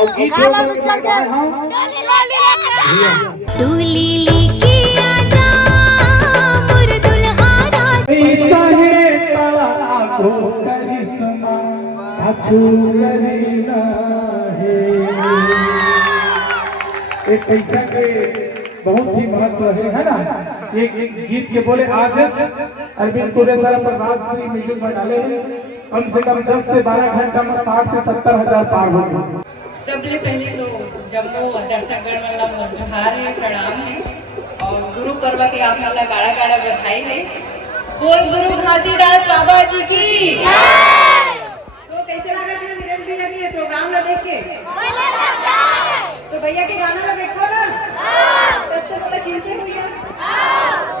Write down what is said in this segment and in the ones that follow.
काला पिक्चर के डोली लेके आजा मोर दुल्हा ऐसा है ताको करिश्मा पाछू करीना है। एक पैसा के बहुत ही महत्व है ना। एक गीत के बोले आज अरविंद कुरेसर पर राजश्री म्यूजिक में डाले कम से कम 10 से 12 घंटा में 60 से 70 हजार पार हो गए। सबसे पहले तो जम्मू दर्शकगण वाला जोहार है, प्रणाम है और गुरु पर्व के आप वाला गाड़ा गाड़ा बधाई है। बोल गुरु घासीदास बाबा जी की। तो कैसे लगा थे विरल भी लगी है प्रोग्राम ला देख के? तो भैया के गाना ला देखो ना, तब तो बोला चिंते हुई है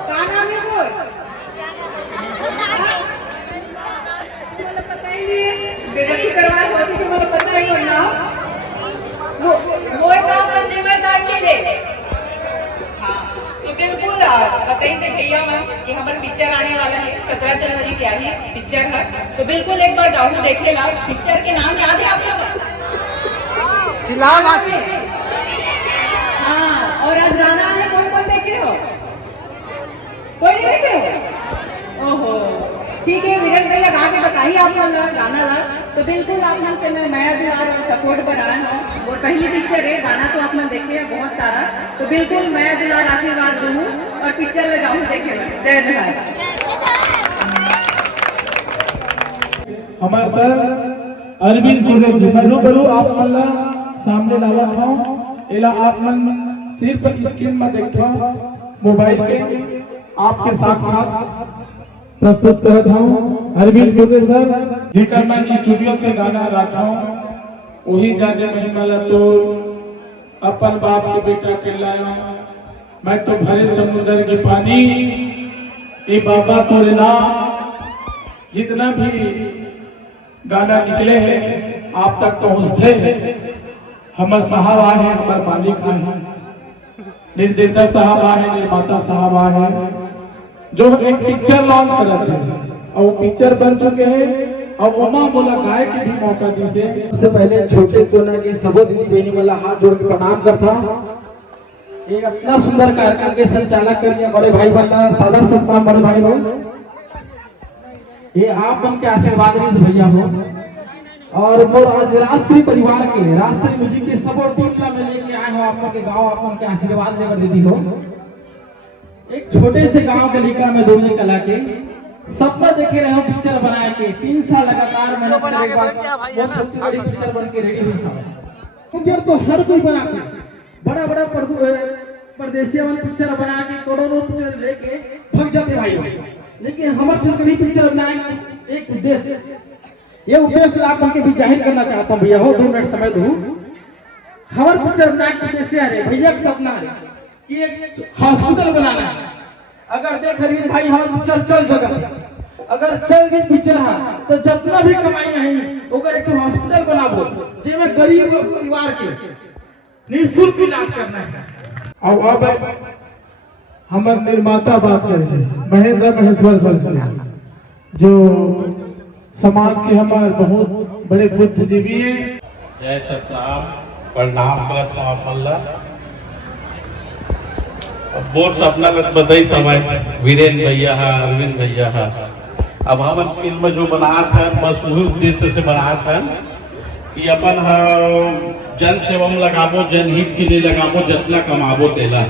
गाना में बोल पता ही नहीं है बेइज्जती करवा होती तो मुझे पता ही नहीं ना। वो काम पंचेवर साहब के लिए। हाँ तो बिल्कुल बताइए से भैया कि हमारा पिक्चर आने वाला है 17 जनवरी क्या है पिक्चर है, तो बिल्कुल एक बार डाउनलोड देखे ला। पिक्चर के नाम याद है आपको? चिल्ला माची। हाँ और आज गाना में कौन कौन देखे हो? कोई नहीं देखे हो? ओहो ठीक है विरल भैया गा के बताइए आप गाना ला। तो बिल्कुल आप मन से मैं माया दुलार और सपोर्ट पर आया हूँ। वो पहली पिक्चर है, गाना तो आप मन देखे हैं बहुत सारा, तो बिल्कुल माया दुलार आशीर्वाद दूँ और पिक्चर में जाऊँ देखे। जय जय। हमारे सर अरविंद कुरेसर जी बरू आप मल्ला सामने लावा था एला आप मन सिर्फ स्क्रीन में देखो मोबाइल के आपके साक्षात प्रस्तुत करत हूँ अरविंद कुरेसर जी का मैं स्टूडियो से गाना रखा हूँ। वही जाने महिमाला तो अपन बाप के बेटा के लाया मैं तो भरे समुद्र के पानी ये बाबा तोरे नाम। जितना भी गाना निकले हैं आप तक पहुँचते हैं। हमारे साहब आए हैं, हमारे मालिक आए हैं, निर्देशक साहब आए हैं, निर्माता साहब आए हैं जो एक पिक्चर लॉन्च कर रहे थे और पिक्चर बन चुके हैं और ओमा बोला गाय के भी मौका दी से। सबसे पहले छोटे कोना की सबो दीदी बहनी वाला हाथ जोड़ के प्रणाम करता। एक अपना सुंदर कार्यक्रम के संचालक करिए बड़े भाई वाला सादर सत्कार बड़े भाई हो। ये आप मन के आशीर्वाद से भैया हो और मोर आज राष्ट्रीय परिवार के राष्ट्रीय म्यूजिक के सबो टीम में लेके आए हो। आप के गाँव आप के आशीर्वाद लेकर दीदी हो। एक छोटे से गांव के लिखा में दोनों कला के सपना देखे रहे हो पिक्चर बनाए के 3 साल लगातार मैंने बहुत सबसे बड़ी पिक्चर बन के रेडी हुई सब। पिक्चर तो हर कोई बनाते बड़ा बड़ा परदेसी पिक्चर बना के करोड़ों पिक्चर लेके भग जाते भाई हो। लेकिन हमारे छत्तीसगढ़ी पिक्चर बनाए एक उद्देश्य, ये उद्देश्य आप उनके भी जाहिर करना चाहता हूँ भैया हो। 2 मिनट समय दो। हमारे पिक्चर बनाए उद्देश्य है भैया का सपना है कि एक हॉस्पिटल बनाना है। अगर देख रही भाई हम पिक्चर चल जगह अगर चल गई पिक्चर है तो जितना भी कमाई है अगर एक हॉस्पिटल बनाबो जेमे गरीब परिवार के निःशुल्क इलाज करना है। और अब हमारे निर्माता बात करेंगे महेंद्र महेश्वर सर जी जो समाज के हमारे बहुत बड़े बुद्धिजीवी हैं। जय सतनाम प्रणाम करता हूँ मल्ला बोर सपना लग बधाई समय वीरेंद्र भैया है अरविंद भैया है। अब हम फिल्म जो बना था बस वही उद्देश्य से बना था कि अपन जन सेवा में लगाबो जनहित के लिए लगाबो जितना कमाबो तेला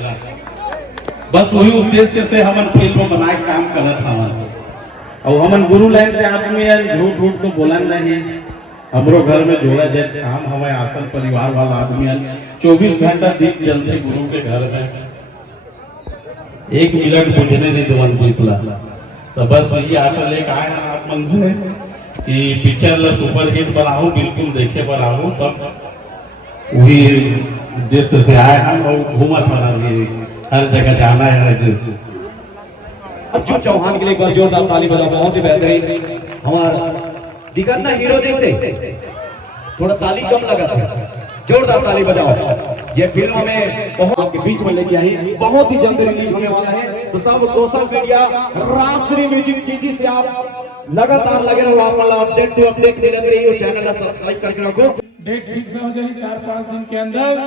बस वही उद्देश्य से हम फिल्म बनाए काम करत हवन। और हम गुरु लाइन के आदमी झूठ झूठ तो बोलन नहीं। हमरो घर में जोड़ा जाए काम हमारे आसल परिवार वाला आदमी 24 घंटा दीप जलते गुरु के घर में 1 मिनट बुझने नहीं देवन दीपला। तो बस ये आशा लेकर आए हैं आप मन से कि पिक्चर ला सुपर हिट बनाओ बिल्कुल देखे पर आओ सब वही उद्देश्य से आए हैं और घूमत बना भी हर जगह जाना है। अच्छू चौहान के लिए एक बार जोरदार ताली बजाओ। बहुत ही बेहतरीन हमारा दिखता हीरो जैसे थोड़ा ताली कम लगा था, जोरदार ताली बजाओ। ये फिल्म में बहुत के बीच में लेके आई बहुत ही जल्द रिलीज होने वाला है। तो सब सोशल मीडिया राष्ट्रीय म्यूजिक सीजी से आप लगातार लगे रहो। आप अपडेट टू अपडेट मिलते रहिए। चैनल सब्सक्राइब करके रखो। डेट फिक्स हो जाए 4-5 दिन के अंदर।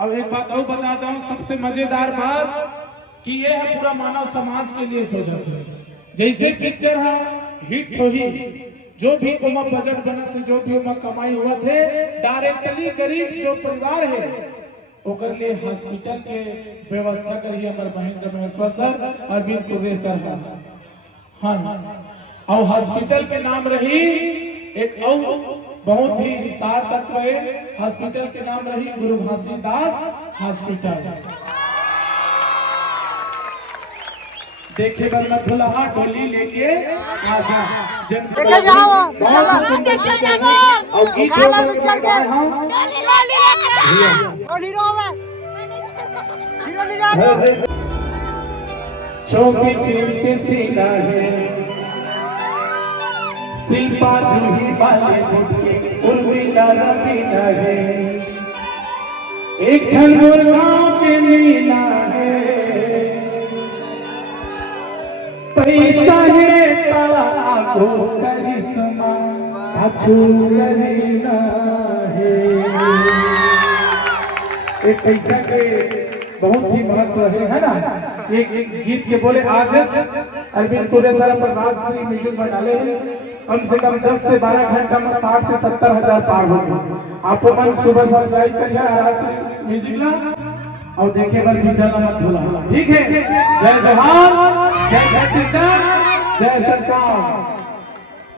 अब एक बात और बताता हूँ, सबसे मजेदार बात कि ये है पूरा मानव समाज के लिए सोचा था। जैसे पिक्चर है हिट हो ही, जो भी उमर बजट बना थे, जो भी उमर कमाई हुआ थे, डायरेक्टली गरीब जो परिवार है ओकर लिए हॉस्पिटल के व्यवस्था करिए हमारे महेंद्र महेश्वर सर, अरविंद कुर्रे सर है। हाँ, और हॉस्पिटल के नाम रही एक और बहुत ही सार तत्व है, हॉस्पिटल के नाम रही गुरु घासीदास हॉस्पिटल। देखे बल में दुल्हा डोली लेके आजा लेके जाओ चलो लेके जाओ और गीत काला पिक्चर के हाँ। डोली रो में हीरो ले जा रहे 24 इंच के सीना है, शिल्पा जूही वाले गुट के उर्मिला रवीना है, एक छनोर गांव के मीना है, पैसा है ताको करिश्मा पाछू करीना है। एक पैसा के बहुत ही महत्व है ना। एक गीत के बोले आज अरविंद कुर्रे सर पर राज श्री म्यूजिक में डाले कम से कम 10 से 12 घंटा में 60 से 70 हजार पार हो गए। आपको मन सुबह सब्सक्राइब करिए राज श्री म्यूजिक ना और देखिए बल पिक्चर मत भूला, ठीक है। जय जवान, जय छत्तीसगढ़, जय सरकार।